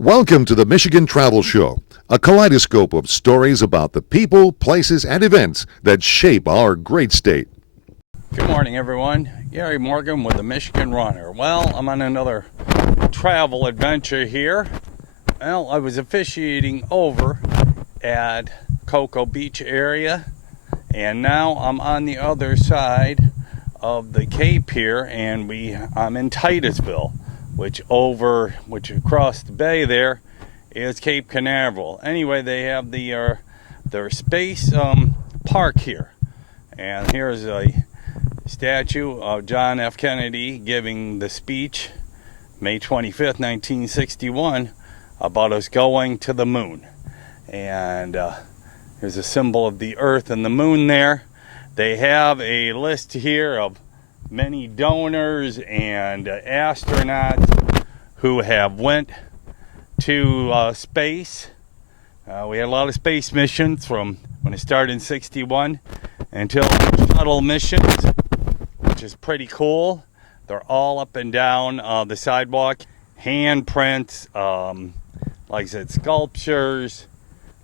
Welcome to the Michigan Travel Show, a kaleidoscope of stories about the people, places, and events that shape our great state. Good morning, everyone. Gary Morgan with the Michigan Runner. Well, I'm on another travel adventure here. Well, I was officiating over at Cocoa Beach area, and now I'm on the other side of the Cape here, and I'm in Titusville, which across the bay there is Cape Canaveral. Anyway, they have their space park here, and here's a statue of John F. Kennedy giving the speech May 25th, 1961 about us going to the moon. And here's a symbol of the Earth and the moon there. They have a list here of many donors and astronauts who have went to space. We had a lot of space missions from when it started in 61 until shuttle missions, which is pretty cool. They're all up and down the sidewalk. Handprints, like I said, sculptures.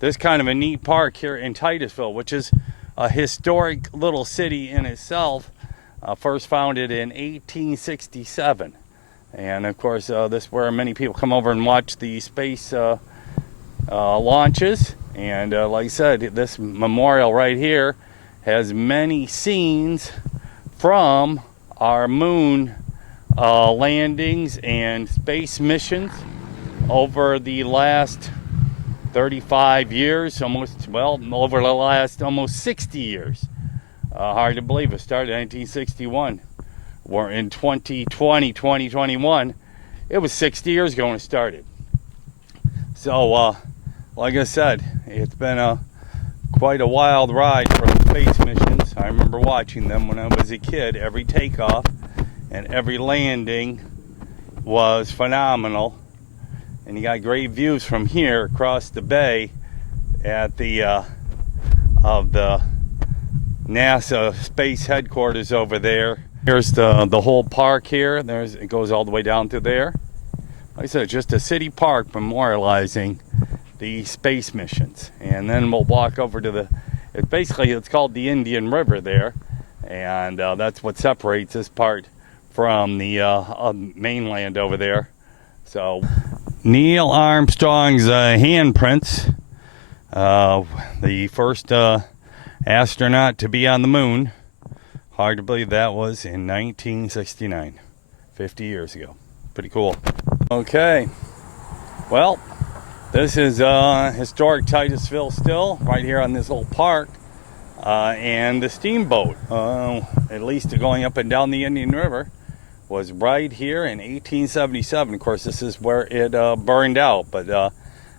There's kind of a neat park here in Titusville, which is a historic little city in itself. First founded in 1867. And of course, this is where many people come over and watch the space launches. And like I said, this memorial right here has many scenes from our moon landings and space missions over the last 35 years, over the last almost 60 years. Hard to believe it started in 1961. We're in 2021. It was 60 years ago when it started. So, like I said, it's been quite a wild ride for the space missions. I remember watching them when I was a kid. Every takeoff and every landing was phenomenal. And you got great views from here across the bay at of the NASA space headquarters over there. Here's the whole park here. It goes all the way down to there. Like I said, it's just a city park memorializing the space missions. And then we'll walk over to it's called the Indian River there. And that's what separates this part from the mainland over there. So Neil Armstrong's handprints, the first astronaut to be on the moon. Hard to believe that was in 1969, 50 years ago. Pretty cool. Okay, well, this is historic Titusville still, right here on this little park. And the steamboat, at least going up and down the Indian River, was right here in 1877. Of course, this is where it burned out, but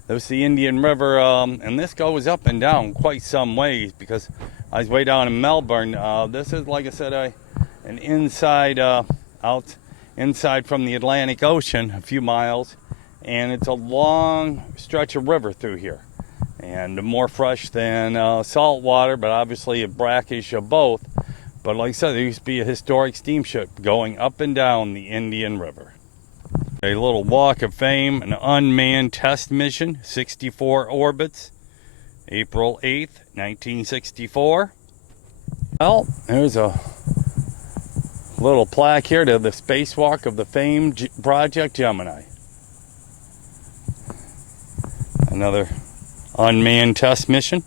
this is the Indian River, and this goes up and down quite some ways because I was way down in Melbourne. This is, like I said, an inside from the Atlantic Ocean, a few miles, and it's a long stretch of river through here, and more fresh than salt water, but obviously a brackish of both. But like I said, there used to be a historic steamship going up and down the Indian River. A little walk of fame, an unmanned test mission, 64 orbits, April 8th, 1964. Well, there's a little plaque here to the spacewalk of the famed Project Gemini. Another unmanned test mission.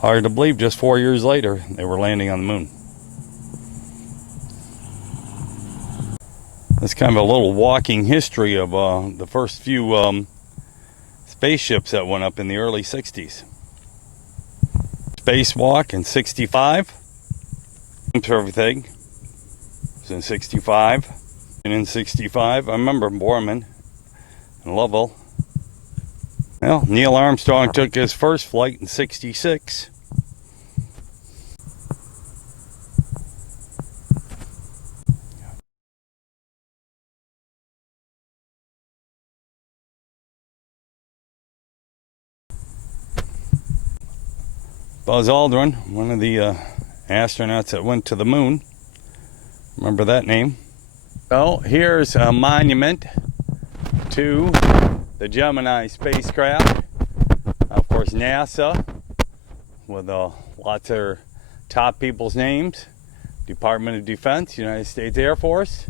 Hard to believe, just 4 years later, they were landing on the moon. That's kind of a little walking history of the first few spaceships that went up in the early 60s. Spacewalk in 65. Everything was in 65. And in 65, I remember Borman and Lovell. Well, Neil Armstrong took his first flight in 66. Buzz Aldrin, one of the astronauts that went to the moon. Remember that name? So here's a monument to the Gemini spacecraft. Of course, NASA, with lots of top people's names. Department of Defense, United States Air Force.